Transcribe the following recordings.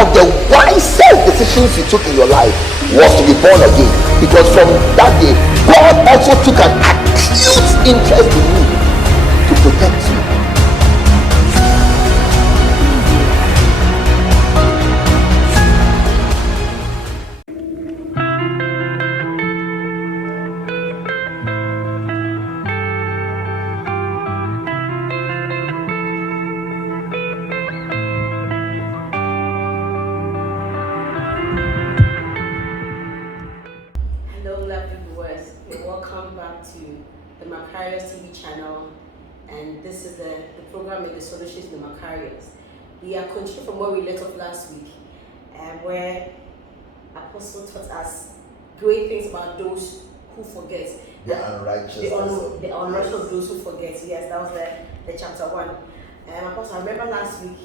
of the wisest decisions you took in your life was to be born again, because from that day God also took an acute interest in you to protect you. Hello, lovely viewers. Welcome back to the Makarios TV channel, and this is the program with the solutions to the Makarios. We are continuing from where we left off last week, where Apostle taught us great things about those who forget. The unrighteousness of those who forget. Yes, that was the chapter 1. Apostle, I remember last week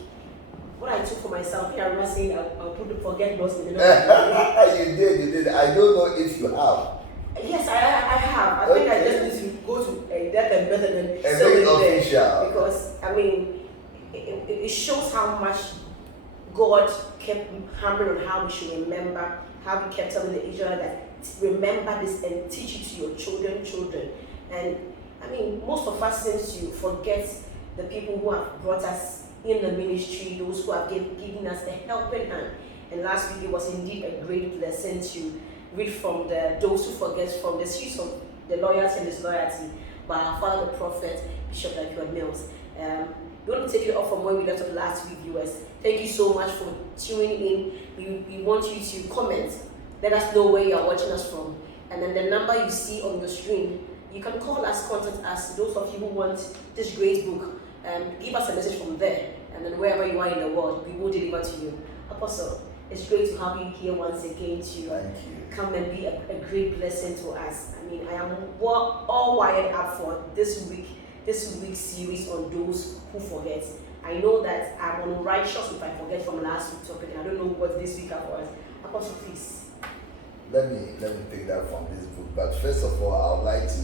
what I took for myself. I remember saying I'll put the forget laws in the note. You did. I don't know if you have. Yes, I have. I think I just need to go to that and better than so make it official. Because I mean, it shows how much God kept hammering on how we should remember, how He kept telling the Israelites that remember this and teach it to your children. And I mean, most of us seem to forget the people who have brought us in the ministry, those who have given us a helping hand. And last week it was indeed a great lesson to read from those who forget, from the series of the loyalty and disloyalty by our father the prophet Bishop Mills. We want to take it off from where we left off last week, viewers. Thank you so much for tuning in. We want you to comment. Let us know where you are watching us from. And then the number you see on your screen, you can call us, contact us. Those of you who want this great book, give us a message from there. And then wherever you are in the world, we will deliver to you. Apostle, it's great to have you here once again to come and be a great blessing to us. I mean, I am all wired up for this week's series on those who forget. I know that I'm unrighteous if I forget from last week's topic, and I don't know what this week was. Apostle, please. Let me take that from this book. But first of all, I would like to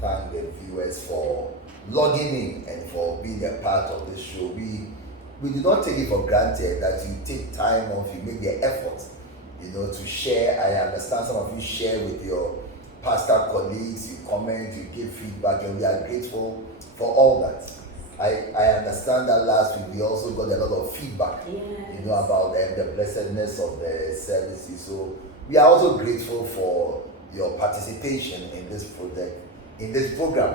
thank the viewers for logging in and for being a part of this show. We do not take it for granted that you take time off, you make the effort, to share. I understand some of you share with your pastor colleagues, you comment, you give feedback, and we are grateful for all that. I understand that last week we also got a lot of feedback, yes, about the blessedness of the services. So we are also grateful for your participation in this project, in this program.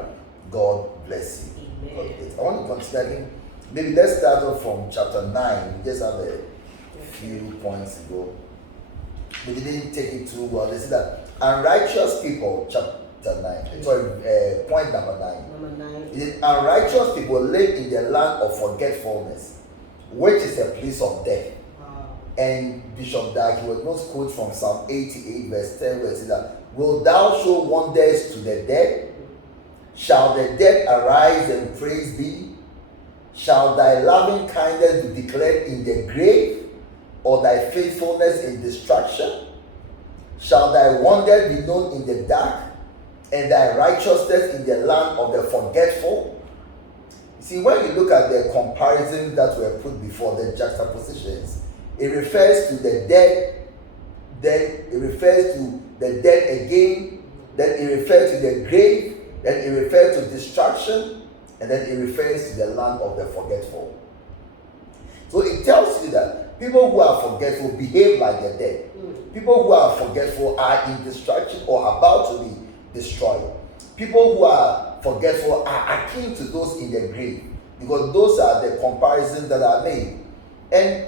God bless you. Amen. I want to consider maybe let's start off from chapter 9. We just have a few points to go. We didn't take it too well. They say that unrighteous people, chapter 9. Sorry, point number 9. Number 9. It is unrighteous people live in the land of forgetfulness, which is a place of death. Wow. And Bishop Darky was most quote from Psalm 88, verse 10, where it says that, "Will thou show wonders to the dead? Shall the dead arise and praise thee? Shall thy loving kindness be declared in the grave, or thy faithfulness in destruction? Shall thy wonder be known in the dark, and thy righteousness in the land of the forgetful?" See, when you look at the comparisons that were put before, the juxtapositions, it refers to the dead, then it refers to the dead again, then it refers to the grave, then it refers to destruction, and then it refers to the land of the forgetful. So it tells you that people who are forgetful behave like the dead. People who are forgetful are in destruction or about to be destroyed. People who are forgetful are akin to those in the grave, because those are the comparisons that are made. And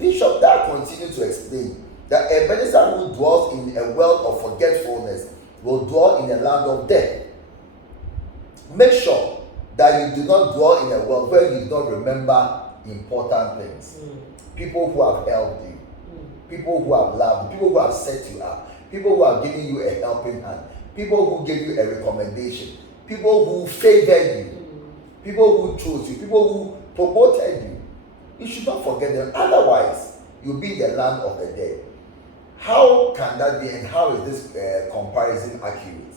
Bishop Dar continues to explain that a minister who dwells in a world of forgetfulness will dwell in a land of death. Make sure that you do not dwell in a world where you do not remember important things. People who have helped you, people who have loved you, people who have set you up, people who have given you a helping hand, people who gave you a recommendation, people who favored you, people who chose you, people who promoted you. You should not forget them. Otherwise, you'll be in the land of the dead. How can that be, and how is this comparison accurate?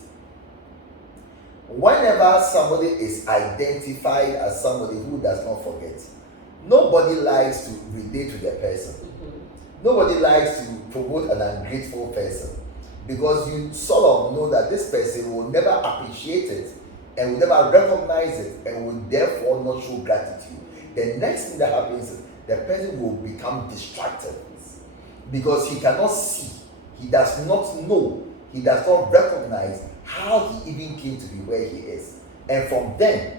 Whenever somebody is identified as somebody who does not forget, nobody likes to relate to the person. Nobody likes to promote an ungrateful person because you sort of know that this person will never appreciate it and will never recognize it and will therefore not show gratitude. The next thing that happens is the person will become distracted because he cannot see, he does not know, he does not recognize how he even came to be where he is. And from then,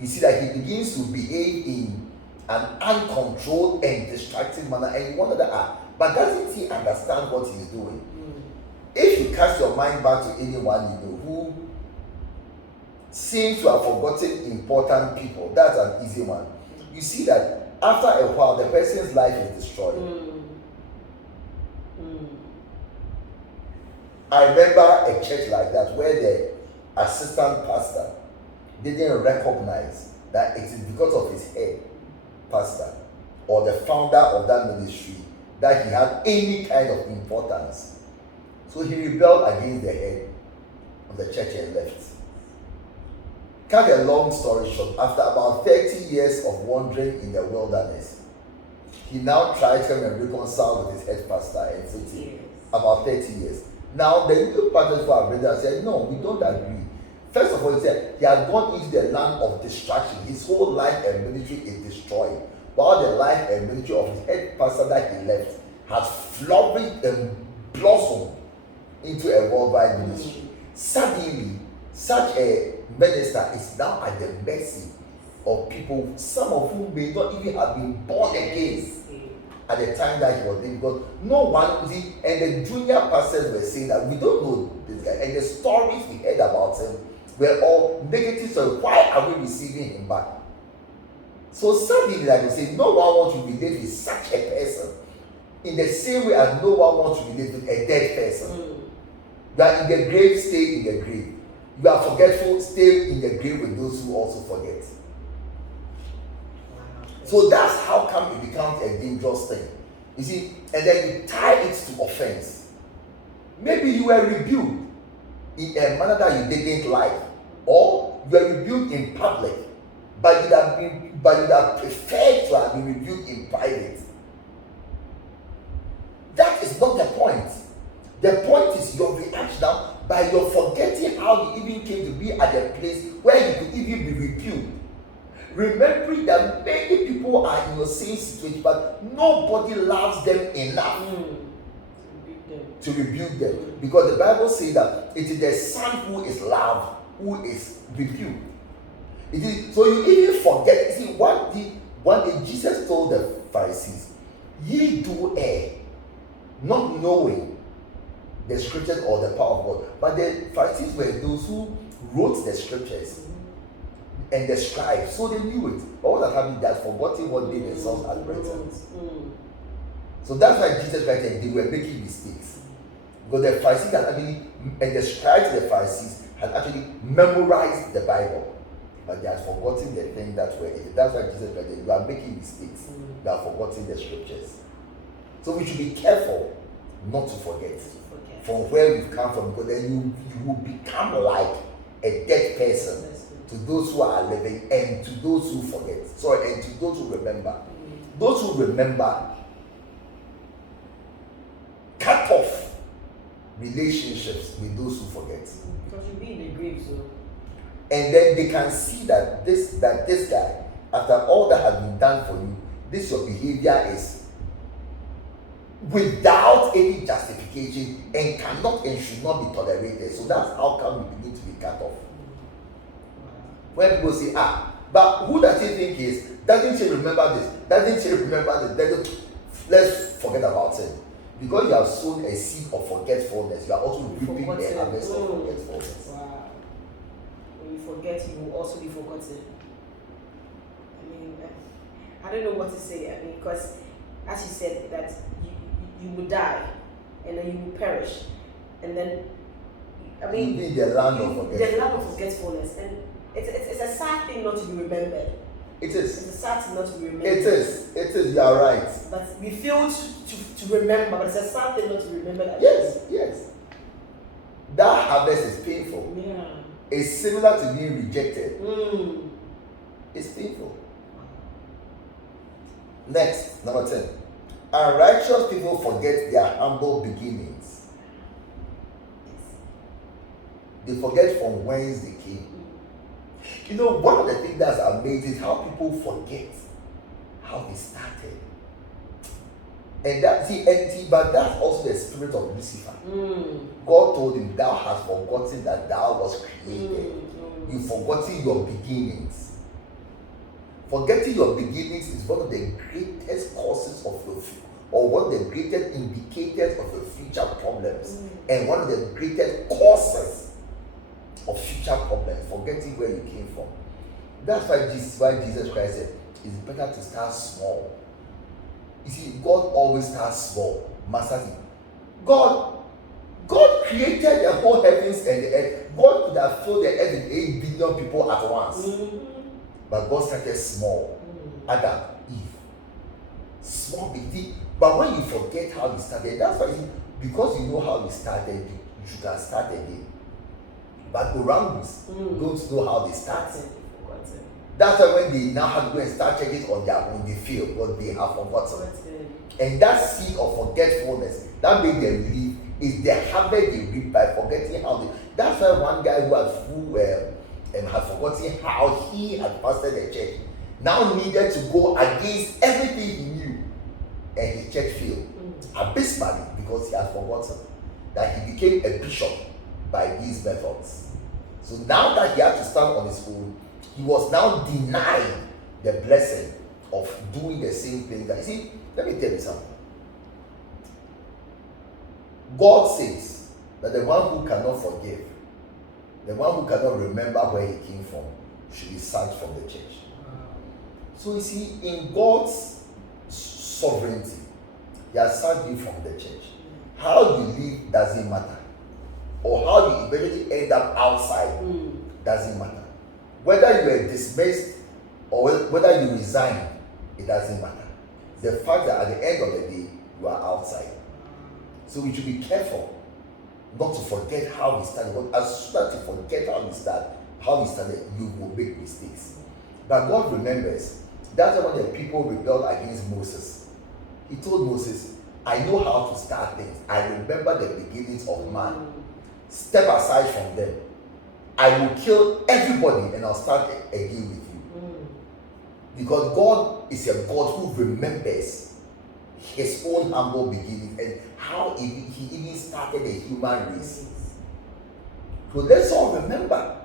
you see that he begins to behave in an uncontrolled and distracting manner, and you wonder that, but doesn't he understand what he's doing? If you cast your mind back to anyone you know who seems to have forgotten important people, that's an easy one. You see that after a while, the person's life is destroyed. I remember a church like that where the assistant pastor didn't recognize that it is because of his head pastor or the founder of that ministry that he had any kind of importance. So he rebelled against the head of the church and left. Cut a long story short, after about 30 years of wandering in the wilderness, he now tried to come and reconcile with his head pastor and city. About 30 years. Now the new pastors for our brother said, no, we don't agree. First of all, he said he had gone into the land of distraction. His whole life and ministry is destroyed. While the life and ministry of his head pastor that he left has flourished and blossomed into a worldwide ministry. Suddenly, such a minister is now at the mercy of people, some of whom may not even have been born again at the time that he was there, because no one, see, and the junior pastors were saying that we don't know this guy, and the stories we heard about him were all negative. So why are we receiving him back? So suddenly, like I say, no one wants to relate with such a person in the same way as no one wants to relate with a dead person. You are in the grave, stay in the grave. You are forgetful, stay in the grave with those who also forget. So that's how come it becomes a dangerous thing. You see, and then you tie it to offense. Maybe you were rebuked in a manner that you didn't like, or you were rebuked in public, but you'd have preferred to have been rebuked in private. That is not the point. The point is your reaction now by your forgetting how you even came to be at a place where you could even be rebuked. Remembering that many people are in your same situation, but nobody loves them enough to rebuke them. Because the Bible says that it is the son who is loved who is rebuked. It is, so you even forget. See, one day Jesus told the Pharisees, ye do err, not knowing the scriptures or the power of God. But the Pharisees were those who wrote the scriptures and the scribes, so they knew it. But what had happened, they had forgotten what they themselves had written. So that's why Jesus Christ said they were making mistakes. Because the Pharisees had actually, and the scribes and the Pharisees had actually memorized the Bible, but they had forgotten the thing that were in it. That's why Jesus Christ said, you are making mistakes. You are forgotten the scriptures. So we should be careful not to forget from where we've come from, because then you will become like a dead person to those who are living and to those who forget. Sorry, and to those who remember. Those who remember cut off relationships with those who forget. Because you'll be in the grave, so. And then they can see that this guy, after all that has been done for you, this your behavior is without any justification and cannot and should not be tolerated. So that's how come you begin to be cut off. When people say, but who does he think he is? Doesn't he remember this? Doesn't he remember this? Let's forget about it. Because you have sown a seed of forgetfulness, you are also reaping a harvest of forgetfulness. Wow. When you forget, you will also be forgotten. I mean, I don't know what to say. I mean, because as you said, that you will die, and then you will perish, and then I mean, you be the land of forgetfulness. The land of forgetfulness, and it's a sad thing not to be remembered. It is. It's a sad thing not to be remembered. It is. It is. You are right. But we fail to remember. But it's a sad thing not to remember. Yes. That harvest is painful. Yeah. It's similar to being rejected. It's painful. Next, number 10. Unrighteous people forget their humble beginnings. They forget from whence they came. You know, one of the things that's amazing is how people forget how they started. And but that's also the spirit of Lucifer. God told him, thou hast forgotten that thou was created. You've forgotten your beginnings. Forgetting your beginnings is one of the greatest causes of your or one of the greatest indicators of your future problems, and one of the greatest causes of future problems. Forgetting where you came from. That's why Jesus Christ said it's better to start small. You see, God always starts small. Master, God created the whole heavens and the earth. God could have filled the earth with 8 billion people at once. But God started small. Adam, Eve. Small, big. But when you forget how you started, that's why because you know how you started, you can start again. But orangus don't know how they started. That's why when they now have to go and start checking on their own, they feel what they have forgotten. And that seed of forgetfulness, that made them leave, is the habit they reap by forgetting how they. That's why one guy who had forgotten how he had pastored the church now needed to go against everything he knew, and his church failed abysmally because he had forgotten that he became a bishop by these methods. So now that he had to stand on his own, he was now denied the blessing of doing the same thing. That, you see, let me tell you something. God says that the one who cannot forgive, the one who cannot remember where he came from, should be sacked from the church. So you see, in God's sovereignty, he has sacked you from the church. How you live doesn't matter. Or how you eventually end up outside doesn't matter. Whether you are dismissed or whether you resign, it doesn't matter. The fact that at the end of the day, you are outside. So we should be careful not to forget how we started. But as soon as you forget how you started, you will make mistakes. But God remembers. That's why when the people rebelled against Moses, he told Moses, I know how to start things. I remember the beginnings of man. Step aside from them. I will kill everybody and I'll start again with you. Because God is a God who remembers his own humble beginning and how he even started the human race. So let's all remember.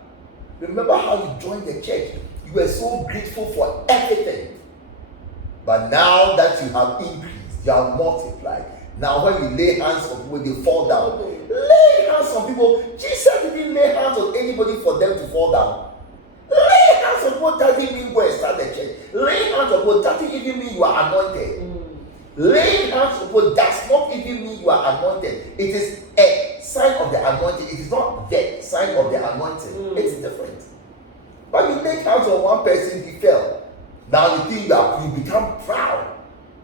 Remember how you joined the church. You were so grateful for everything. But now that you have increased, you have multiplied. Now when you lay hands on people, they fall down. Lay hands on people. Jesus didn't lay hands on anybody for them to fall down. Lay hands on people doesn't mean go and start the church. Laying hands on people doesn't even mean you are anointed. Laying hands on people does not even mean you are anointed. It is a sign of the anointing. It is not the sign of the anointing. It's different. But you lay hands on one person, he fell. Now you think that you become proud.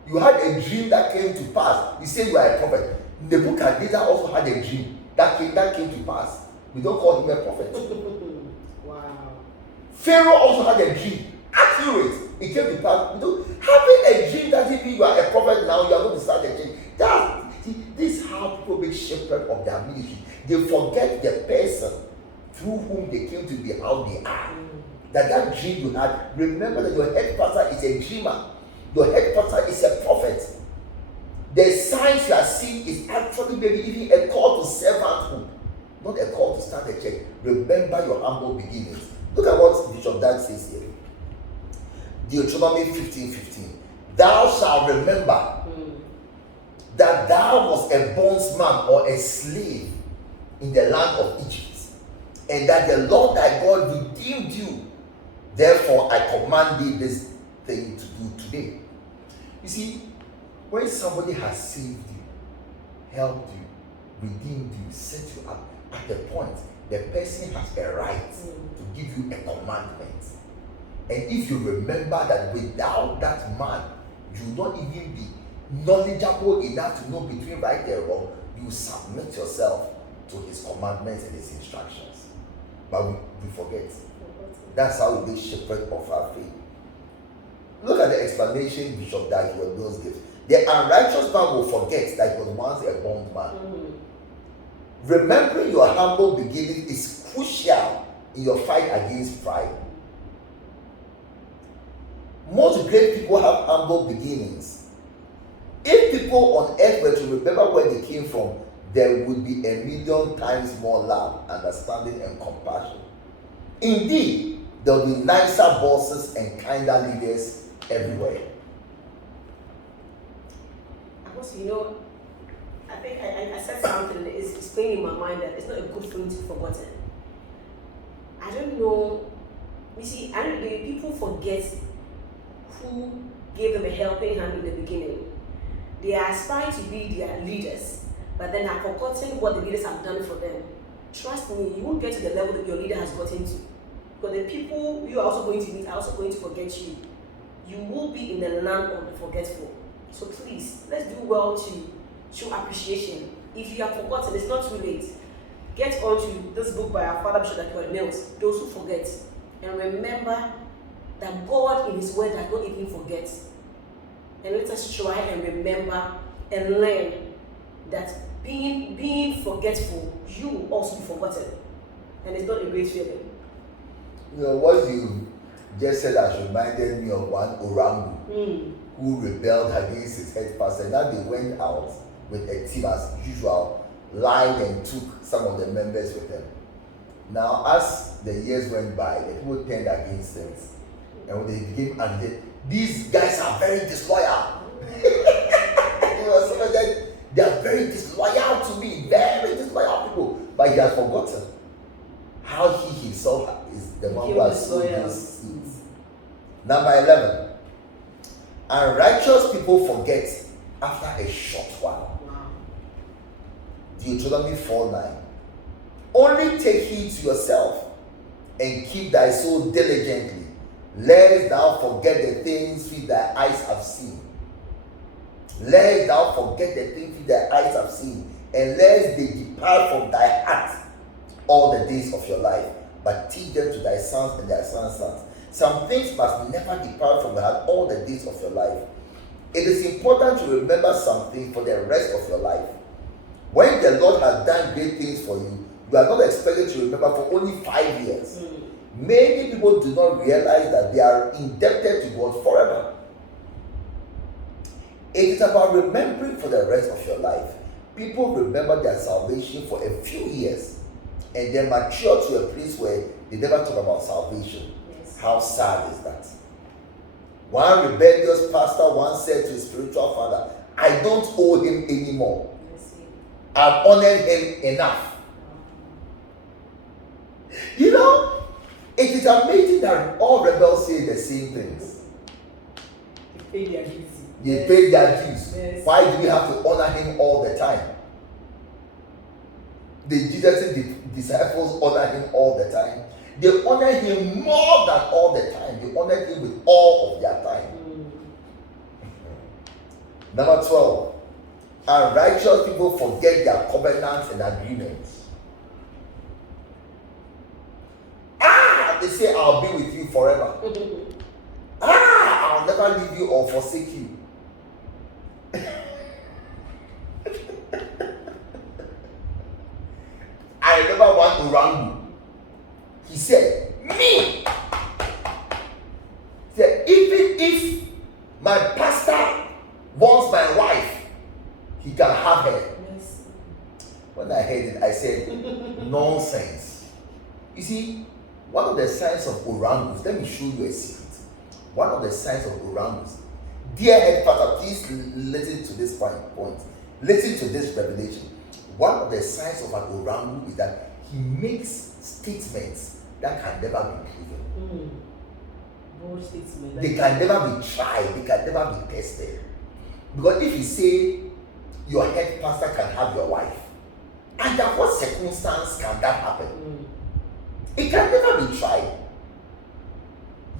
You had a dream that came to pass. You say you are a prophet. Nebuchadnezzar also had a dream that came to pass. We don't call him a prophet. Wow. Pharaoh also had a dream. Accurate. It came to pass. Having a dream doesn't mean you are a prophet now. You are going to start a dream. This is how people make shipwreck of their ministry. They forget the person through whom they came to be how they are. That dream you had. Remember that your head pastor is a dreamer. Your head pastor is a prophet. The signs you are seeing is actually maybe even a call to servanthood, not a call to start a church. Remember your humble beginnings. Look at what Bishop Dan says here. Deuteronomy 15:15. Thou shalt remember that thou was a bondsman or a slave in the land of Egypt, and that the Lord thy God redeemed you. Therefore I command thee this thing to do today. You see, when somebody has saved you, helped you, redeemed you, set you up, at the point, the person has a right to give you a commandment. And if you remember that without that man, you will not even be knowledgeable enough to know between right and wrong, you submit yourself to his commandments and his instructions. But we forget. That's how we make shipwreck of our faith. Look at the explanation Bishop Dag gives. The unrighteous man will forget that he was once a bondman. Remembering your humble beginning is crucial in your fight against pride. Most great people have humble beginnings. If people on earth were to remember where they came from, there would be a million times more love, understanding, and compassion. Indeed, there will be nicer bosses and kinder leaders everywhere. I think I said something that is playing in my mind that it's not a good thing to be forgotten. I don't know. You see, I don't know, people forget who gave them a helping hand in the beginning. They aspire to be their leaders, but then have forgotten what the leaders have done for them. Trust me, you won't get to the level that your leader has gotten to. Because the people you are also going to meet are also going to forget you. You will be in the land of the forgetful. So please, let's do well to show appreciation. If you have forgotten, it's not too late. Get on to this book by our father Bishop Mills, Those Who Forget. And remember that God in His Word does not even forget. And let us try and remember and learn that being forgetful, you will also be forgotten. And it's not a great feeling. What you just said has reminded me of one Orangu who rebelled against his head pastor. Now they went out with a team as usual, lied and took some of the members with them. Now, as the years went by, the people turned against them. And when they became angry, these guys are very disloyal. Some of them, they are very disloyal to me, very disloyal people. But he has forgotten how he himself is the one who has sown those seeds. Number 11. Unrighteous people forget after a short while. Deuteronomy 4:9. Only take heed to yourself and keep thy soul diligently, lest thou forget the things which thy eyes have seen. Lest thou forget the things which thy eyes have seen, and lest they depart from thy heart all the days of your life, but teach them to thy sons and thy sons' sons. Some things must never depart from your heart all the days of your life. It is important to remember something for the rest of your life. When the Lord has done great things for you, you are not expected to remember for only 5 years. Many people do not realize that they are indebted to God forever. It is about remembering for the rest of your life. People remember their salvation for a few years and then mature to a place where they never talk about salvation. Yes. How sad is that? One rebellious pastor once said to his spiritual father, I don't owe him anymore. I've honored him enough. You know, it is amazing that all rebels say the same things. They pay their dues. They pay their dues. Yes. Why do we have to honor him all the time? The Jesus' disciples honor him all the time. They honor him more than all the time. They honor him with all of their time. Number 12. Unrighteous people forget their covenants and agreements. They say, I'll be with you forever. I'll never leave you or forsake you. I remember one Orangu. He said, me! He said, even if my pastor wants my wife, he can have her. Yes. When I heard it, I said, nonsense. You see, one of the signs of Orangus, let me show you a secret. One of the signs of Orangus, dear head pastor, please listen to this point. Listen to this revelation. One of the signs of an Orangu is that he makes statements that can never be proven. Bold statement. They can never be tried. They can never be tested. Because if you say your head pastor can have your wife, under what circumstance can that happen? It can never be tried.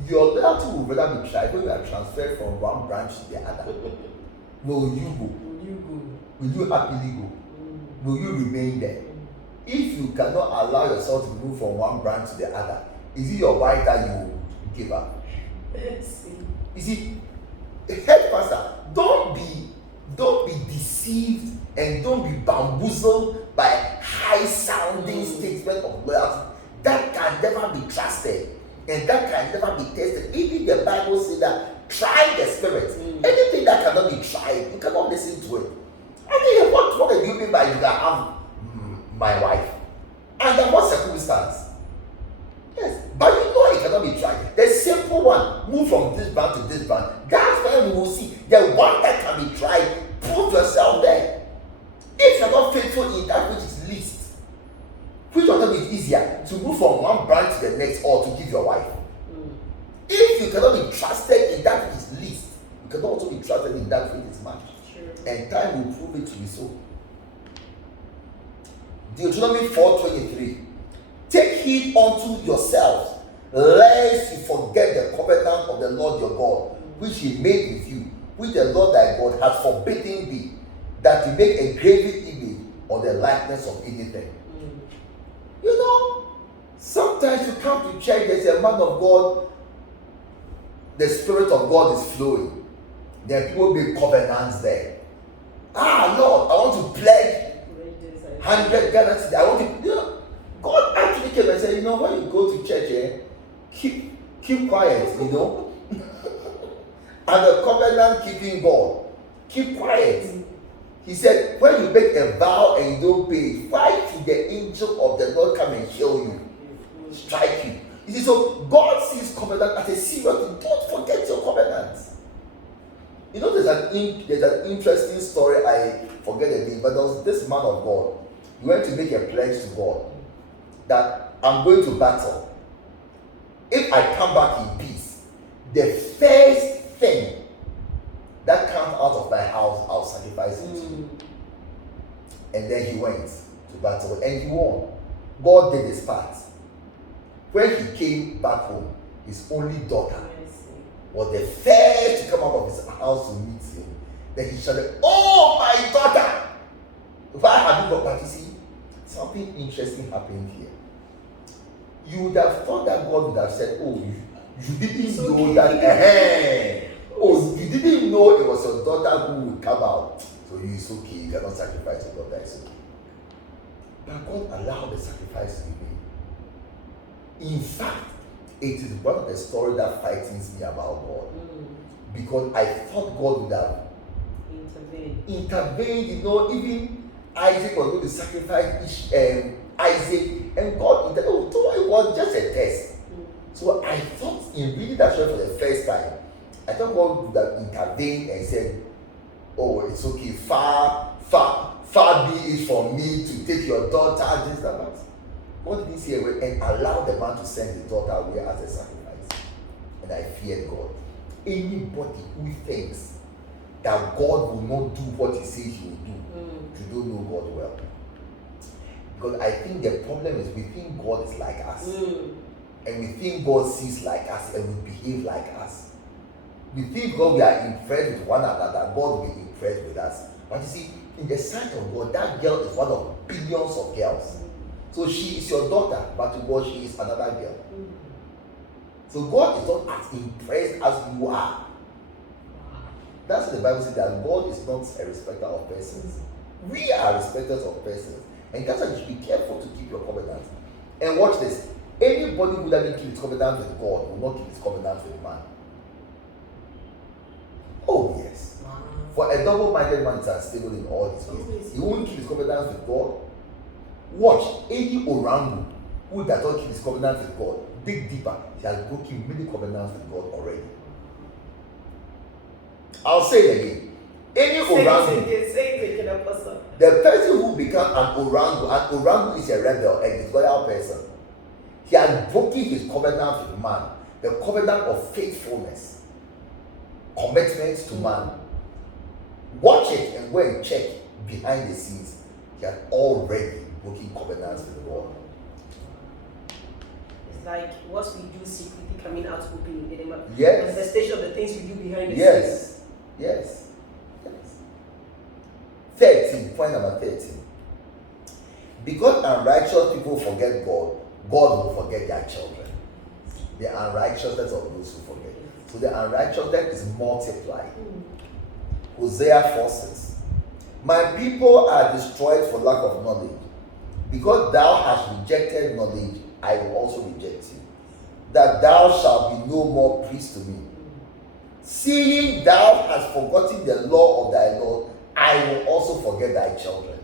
Your loyalty will rather be tried when you are transferred from one branch to the other. Will you go? Will you happily go? Will you remain there? If you cannot allow yourself to move from one branch to the other, is it your wife that you will give up? You see, head pastor, don't be Don't be deceived and don't be bamboozled by high sounding statement of loyalty. That can never be trusted and that can never be tested. Even the Bible says that try the spirit. Anything that cannot be tried, you cannot listen to it. I mean, what do you mean by you can have my wife? Under what circumstance? Yes, but you know it cannot be tried. The simple one, move from this band to this band. That's when we will see the one that can be tried. Prove yourself there. If you're not faithful in that which is least, which one is easier to move from one brand to the next or to give your wife? If you cannot be trusted in that which is least, you cannot also be trusted in that which is much. And time will prove it to be so. Deuteronomy 4:23. Take heed unto yourselves, lest you forget the covenant of the Lord your God, which he made with you, which the Lord thy God has forbidden thee, that you make a graven image or the likeness of anything. You know, sometimes you come to church, there's a man of God, the Spirit of God is flowing. There are people make covenants there. Lord, I want to pledge 100 Ghana cedis. I want to, you know, God actually came and said, you know, when you go to church, keep quiet, you know. And the covenant keeping God, keep quiet. He said, when you make a vow and you don't pay, why should the angel of the Lord come and kill you, strike you? You see, so God sees covenant as a serious thing. Don't forget your covenants. You know, there's an interesting story. I forget the name, but there was this man of God. He went to make a pledge to God that I'm going to battle. If I come back in peace, the first thing that comes out of my house, I'll sacrifice it to you. And then he went to battle and he won. God did his part. When he came back home, his only daughter was the first to come out of his house to meet him. Then he shouted, "Oh, my daughter! Why have you got back?" You see, something interesting happened here. You would have thought that God would have said, "Oh, you didn't know that." Oh, you didn't know it was your daughter who would come out. So it's okay, you cannot sacrifice your daughter, it's okay. But God allowed the sacrifice to be made. In fact, it is one of the stories that frightens me about God. Because I thought God would have intervened, you know, even Isaac was going to sacrifice Isaac, and God, it was just a test. So I thought in reading that story for the first time, I thought God would have intervened and said, "Oh, it's okay, far be it from me to take your daughter," this, that, but God didn't say away and allowed the man to send his daughter away as a sacrifice. And I feared God. Anybody who thinks that God will not do what he says he will do, you don't know God well. Because I think the problem is we think God is like us. And we think God sees like us and we behave like us. We think God, we are impressed with one another, God will be impressed with us. But you see, in the sight of God, that girl is one of billions of girls. So she is your daughter, but to God she is another girl. So God is not as impressed as you are. That's what the Bible says, that God is not a respecter of persons. We are respecters of persons. And that's why you should be careful to keep your covenant. And watch this. Anybody who doesn't keep his covenant with God will not keep his covenant with man. Oh yes. For a double-minded man is unstable in all his ways. He won't keep his covenant with God. Watch, any orangu who does not keep his covenant with God, dig deeper, he has broken many covenants with God already. I'll say it again. Any orangu, the person who becomes an orangu is a rebel, a disloyal person. He has broken his covenant with man, the covenant of faithfulness, commitment to man. Watch it and go and check behind the scenes. He had already broken covenants with God. It's like what we do secretly coming out openly. Yes. Manifestation of the things we do behind the scenes. Yes. Yes. Yes. 13. Point number 13. Because unrighteous people forget God, God will forget their children. The unrighteousness of those who forget. So the unrighteousness is multiplied. Hosea 4:6. My people are destroyed for lack of knowledge. Because thou hast rejected knowledge, I will also reject you, that thou shalt be no more priest to me. Seeing thou hast forgotten the law of thy Lord, I will also forget thy children.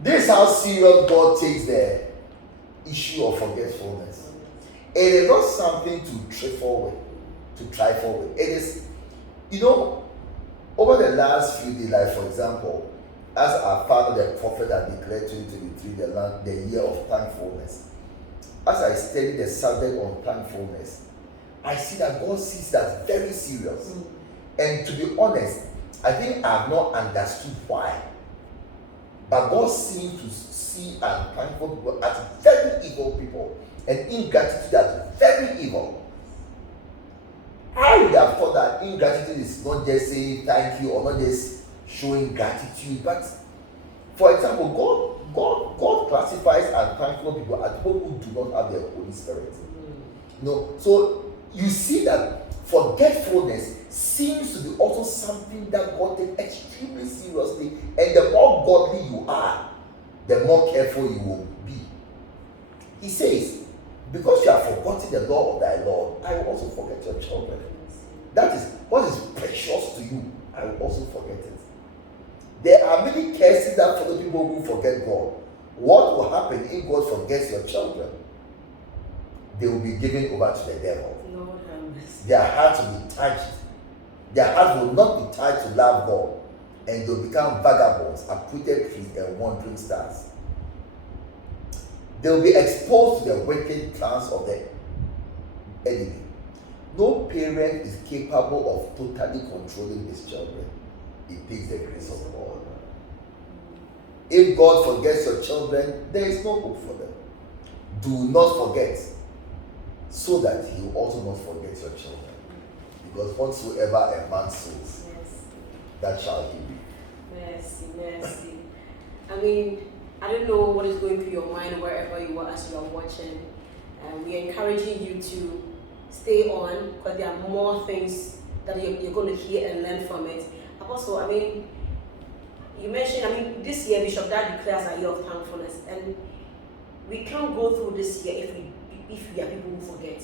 This is how serious God takes the issue of forgetfulness. It is not something to trifle with. It is, over the last few days, like for example, as our father the prophet had declared 2023 the year of thankfulness, as I study the subject on thankfulness, I see that God sees that very serious. And to be honest, I think I have not understood why. But God seems to see unthankful people as very evil people, and ingratitude as very evil. I would have thought that ingratitude is not just saying thank you or not just showing gratitude, but for example, God classifies unthankful people as people who do not have the Holy Spirit. So you see that forgetfulness seems to be also something that God takes extremely seriously, and the more godly you are, the more careful you will be. He says, because you have forgotten the law of thy Lord, I will also forget your children. That is what is precious to you, I will also forget it. There are many curses that follow people who forget God. What will happen if God forgets your children? They will be given over to the devil. Lord, their hearts will be touched. Their hearts will not be touched to love God, and they'll become vagabonds, uprooted trees, and wandering stars. They'll be exposed to the wicked plans of the enemy. No parent is capable of totally controlling his children. It takes the grace of God. If God forgets your children, there is no hope for them. Do not forget, so that he will also not forget your children. Because whatsoever a man sows, that shall he reap. Mercy. I mean, I don't know what is going through your mind wherever you are as you are watching. We are encouraging you to stay on, because there are more things that you're going to hear and learn from it. Also, I mean, you mentioned, this year Bishop Dad declares a year of thankfulness, and we can't go through this year if we are people who forget.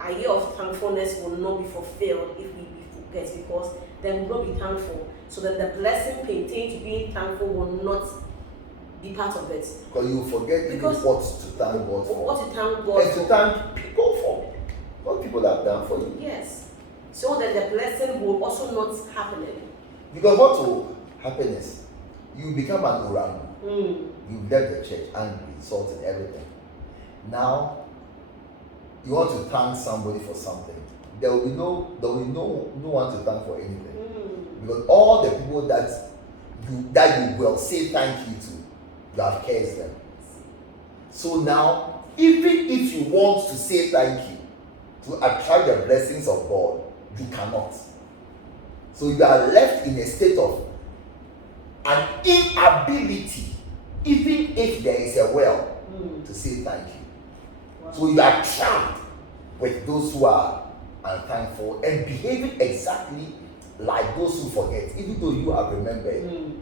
A year of thankfulness will not be fulfilled if we forget, because then we will not be thankful. So that the blessing pertaining to being thankful will not be part of it. Because you forget what to thank God for. What to thank God and to thank people for. What people have done for you. Yes. So that the blessing will also not happen. Because what will happen is, you become an orangu. You left the church angry, insulted, everything. Now, you want to thank somebody for something. There will be no one to thank for anything. Because all the people that you will say thank you to, you have cursed them. So now, even if you want to say thank you to attract the blessings of God, you cannot. So you are left in a state of an inability, even if there is a will, to say thank you. Wow. So you are trapped with those who are unthankful and behaving exactly like those who forget, even though you have remembered.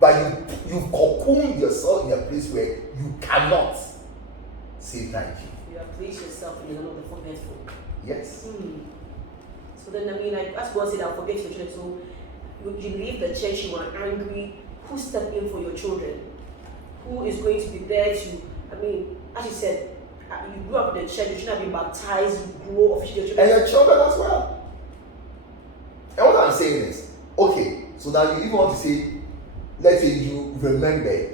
But you cocooned yourself in a place where you cannot say thank you. You have placed yourself in the zone of the forgetful. Yes. So then, as God said, I'll forget your children. So you leave the church, you are angry. Who stepped in for your children? Who is going to be there to, as you said, you grew up in the church, you should have been baptized, you grow officially. And your children as well. And what I'm saying is, okay, so now you even want to say, let's say you remember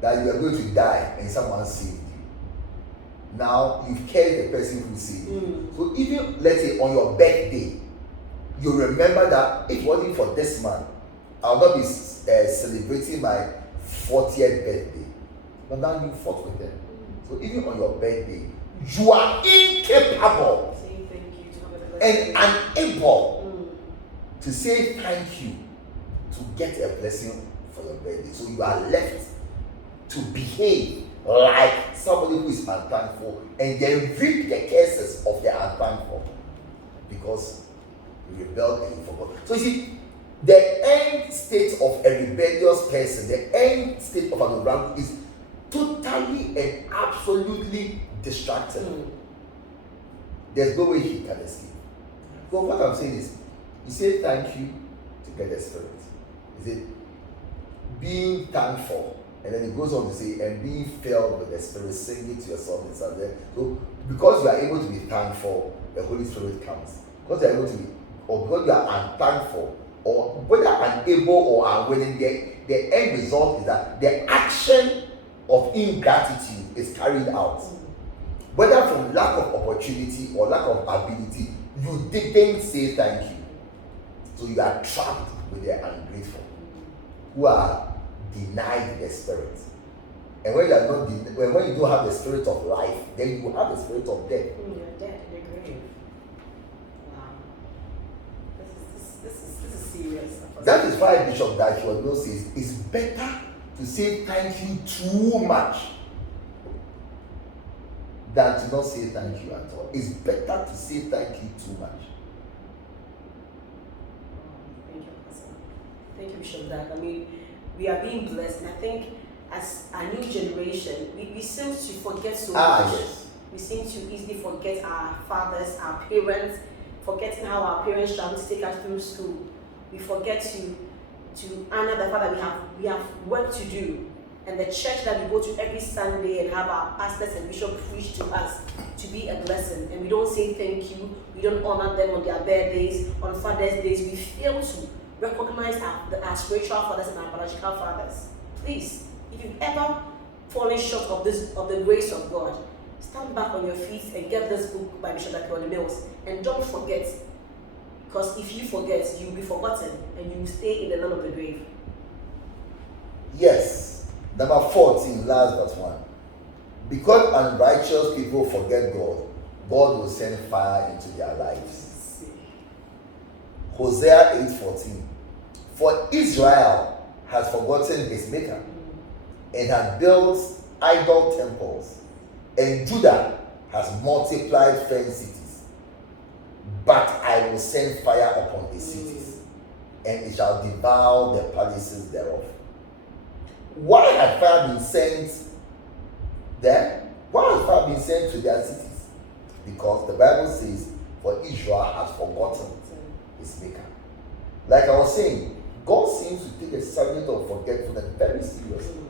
that you are going to die and someone saved you. Now you've cared the person who saved you. So even, let's say, on your birthday, you remember that it wasn't for this man, I'll not be celebrating my 40th birthday. But now you fought with them. So even on your birthday, you are incapable and unable to say thank you to get a blessing for your birthday. So you are left to behave like somebody who is unthankful, and they reap the curses of the unthankful because you rebelled and you forgot. So you see, the end state of a rebellious person, the end state of an unrighteous is totally and absolutely distracted. There's no way he can escape. So what I'm saying is, you say thank you to get the Spirit. Is it being thankful? And then it goes on to say, and being filled with the Spirit, singing to yourself and something. So because you are able to be thankful, the Holy Spirit comes. Because you are able to be, or because you are unthankful, or whether unable or unwilling, the end result is that the action of ingratitude is carried out. Whether from lack of opportunity or lack of ability, you didn't say thank you. So you are trapped with the ungrateful who are denied the Spirit. And when you are not when you don't have the Spirit of life, then you have the spirit of death. You're dead in the grave. Wow. This is serious. That is why Bishop Dakiwano says it's better to say thank you too much than to not say thank you at all. It's better to say thank you too much. Thank you, Pastor. Thank you, Bishop Dag. I mean, we are being blessed, and I think as a new generation, we seem to forget so much. Yes. We seem to easily forget our fathers, our parents, forgetting how our parents struggled to take us through school. We forget to honor the fact that we have work to do. And the church that we go to every Sunday and have our pastors and bishops preach to us to be a blessing. And we don't say thank you. We don't honor them on their birthdays, on Father's Days. We fail to recognize our spiritual fathers and our biological fathers. Please, if you've ever fallen short of the grace of God, stand back on your feet and get this book by Bishop Mills, and don't forget. Because if you forget, you'll be forgotten and you will stay in the land of the grave. Yes. Number 14, last but one. Because unrighteous people forget God, God will send fire into their lives. Hosea 8:14. For Israel has forgotten his maker and has built idol temples, and Judah has multiplied fenced cities. But I will send fire upon the cities, and it shall devour the palaces thereof. Why had fire been sent there? Why has fire been sent to their cities? Because the Bible says, for Israel has forgotten his maker. Like I was saying, God seems to take the subject of forgetfulness very seriously.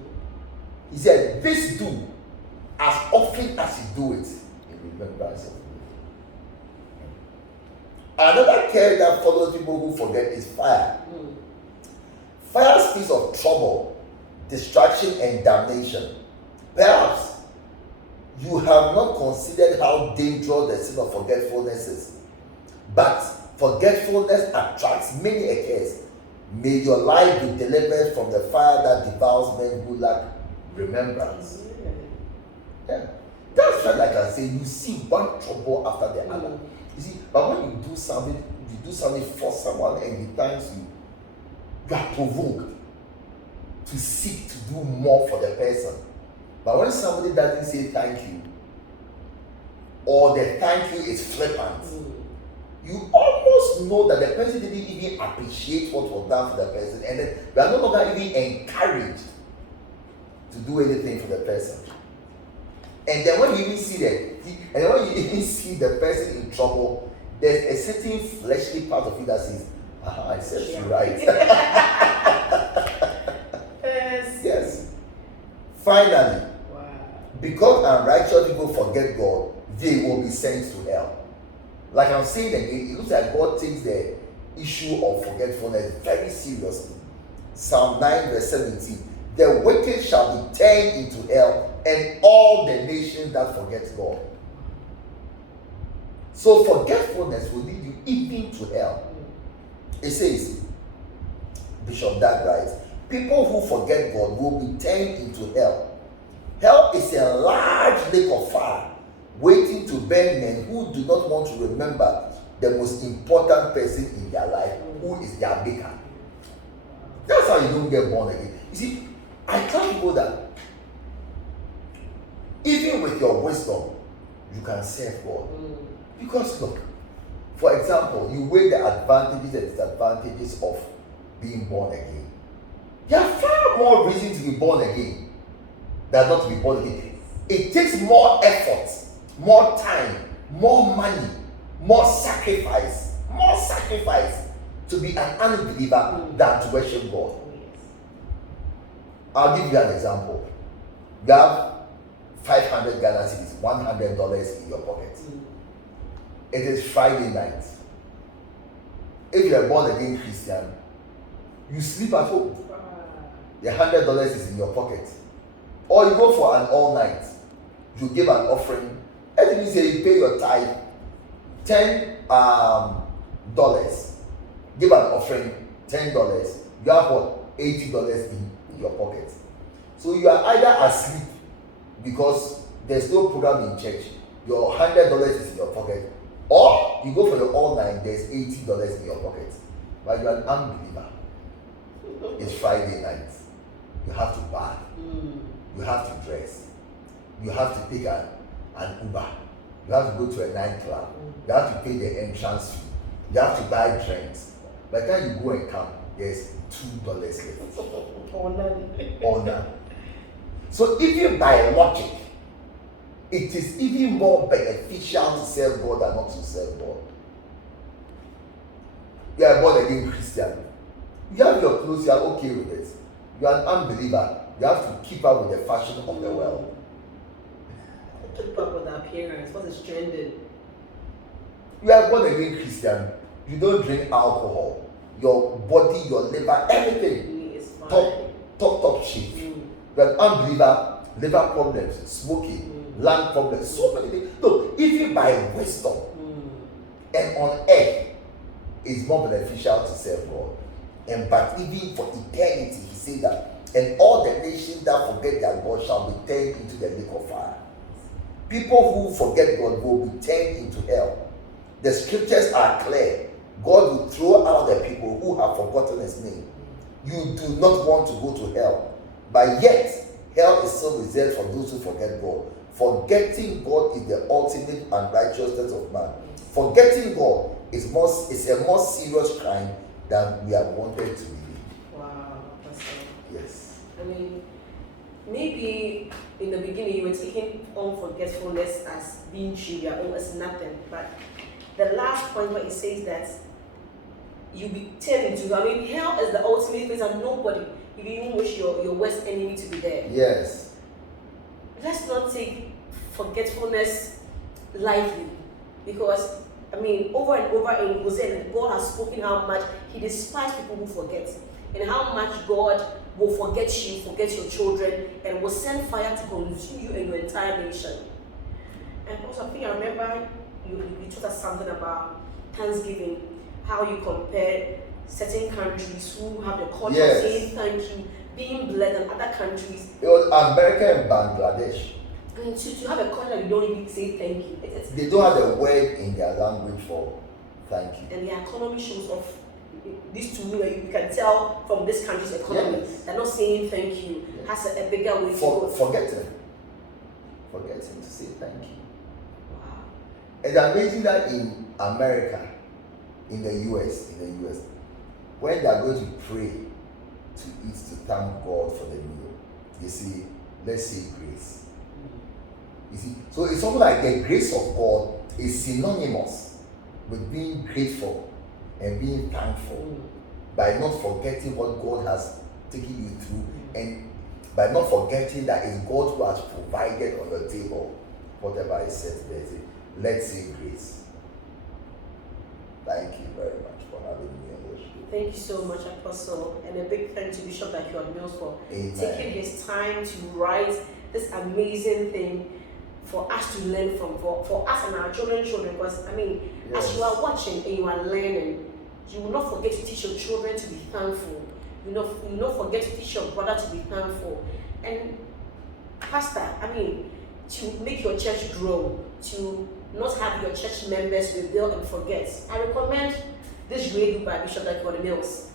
He said, this do as often as you do it in remembrance of me. Another care that follows people who forget is fire. Fire speaks of trouble, distraction, and damnation. Perhaps you have not considered how dangerous the sin of forgetfulness is. But forgetfulness attracts many a curse. May your life be delivered from the fire that devours men who lack remembrance. Yeah. That's why, like I say, you see one trouble after the other. You see, but when you do something for someone, and in times you are provoked to seek to do more for the person. But when somebody doesn't say thank you, or the thank you is flippant, you almost know that the person didn't even appreciate what was done for the person, and then you are no longer even encouraged to do anything for the person. And then when you even see the person in trouble, there's a certain fleshly part of you that says, I said you right. Yes. Finally, because unrighteous people forget God, they will be sent to hell. Like I'm saying again, it looks like God takes the issue of forgetfulness very seriously. Psalm 9 verse 17. The wicked shall be turned into hell, and all the nations that forget God. So forgetfulness will lead you even to hell. It says, Bishop Dag writes, people who forget God will be turned into hell. Hell is a large lake of fire waiting to burn men who do not want to remember the most important person in their life, who is their maker. That's how you don't get born again. You see, I tell people that with your wisdom, you can serve God. Because look, for example, you weigh the advantages and disadvantages of being born again. There are far more reasons to be born again than not to be born again. It takes more effort, more time, more money, more sacrifice to be an unbeliever than to worship God. I'll give you an example. You have 500 Ghana cedis, $100 in your pocket. It is Friday night. If you are born again Christian, you sleep at home. The $100 is in your pocket. Or you go for an all night. You give an offering. Let me say you pay your tithe $10. Give an offering $10. You have what? $80 in your pocket. So you are either asleep because there's no program in church. Your $100 is in your pocket. Or you go for your all night, there's $80 in your pocket. But you're an unbeliever. It's Friday night. You have to bath. You have to dress. You have to take an Uber. You have to go to a nightclub. You have to pay the entrance fee. You have to buy drinks. By the time you go and come, there's $2 left. Or none. So even by logic, it is even more beneficial to serve God than not to serve God. You are born again Christian. You have your clothes, you are okay with it. You are an unbeliever. You have to keep up with the fashion of the world. Keep up with the appearance. What is trending? You are born again Christian. You don't drink alcohol. Your body, your liver, everything Is fine. top shape. You are an unbeliever. Liver problems, smoking, lung problems, so many things. Look, even by wisdom and on earth, it's more beneficial to serve God. And but even for eternity, he said that, and all the nations that forget their God shall be turned into the lake of fire. People who forget God will be turned into hell. The scriptures are clear. God will throw out the people who have forgotten his name. You do not want to go to hell. But yet, hell is still reserved for those who forget God. Forgetting God is the ultimate unrighteousness of man. Forgetting God is a more serious crime than we are wanted to believe. Wow, that's Yes. I mean, maybe in the beginning you were taking on forgetfulness as being trivial or as nothing, but the last point where it says that you be turned into, I mean, hell is the ultimate place and nobody, you even wish your worst enemy to be there. Yes. Let's not take forgetfulness lightly, because I mean, over and over in Hosea, God has spoken how much he despises people who forget, and how much God will forget you, forget your children, and will send fire to consume you and your entire nation. And also, I think I remember you taught us something about Thanksgiving, how you compare certain countries who have the culture of saying thank you, being blessed, and other countries. It was America and Bangladesh. I mean, to have a culture you don't even say thank you. They don't have a word in their language for thank you. And their economy shows off. These two, you can tell from this country's economy, they're not saying thank you. Has a bigger way to go. Forgetting to say thank you. Wow. It's amazing that in America, in the US, when they are going to pray to eat, to thank God for the meal, they say, let's say grace. You see, so it's something like the grace of God is synonymous with being grateful and being thankful by not forgetting what God has taken you through, and by not forgetting that it's God who has provided on your table whatever is set there. Let's say grace. Thank you very much for having me on your show. Thank you so much, Apostle, and a big thank you to Bishop Mills for taking his time to write this amazing thing for us to learn from, for us and our children. Because I mean, as you are watching and you are learning, you will not forget to teach your children to be thankful. You will not forget to teach your brother to be thankful. And Pastor, I mean, to make your church grow, to not have your church members rebel and forget, I recommend this radio by Bishop Mills,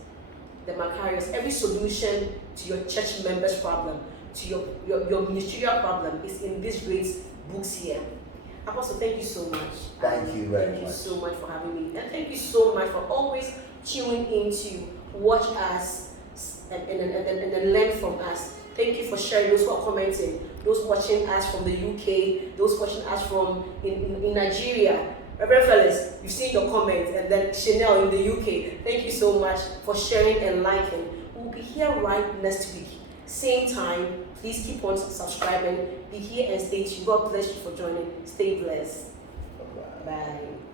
the Makarios, every solution to your church members' problem. to your ministerial problem is in these great books here. Apostle, thank you so much. Thank you very much. Thank you so much for having me. And thank you so much for always tuning in to watch us and learn from us. Thank you for sharing, those who are commenting, those watching us from the UK, those watching us from in Nigeria. Reverend Fellas, you've seen your comments, and then Chanel in the UK. Thank you so much for sharing and liking. We'll be here right next week. Same time. Please keep on subscribing. Be here and stay tuned. God bless you for joining. Stay blessed. Bye. Bye.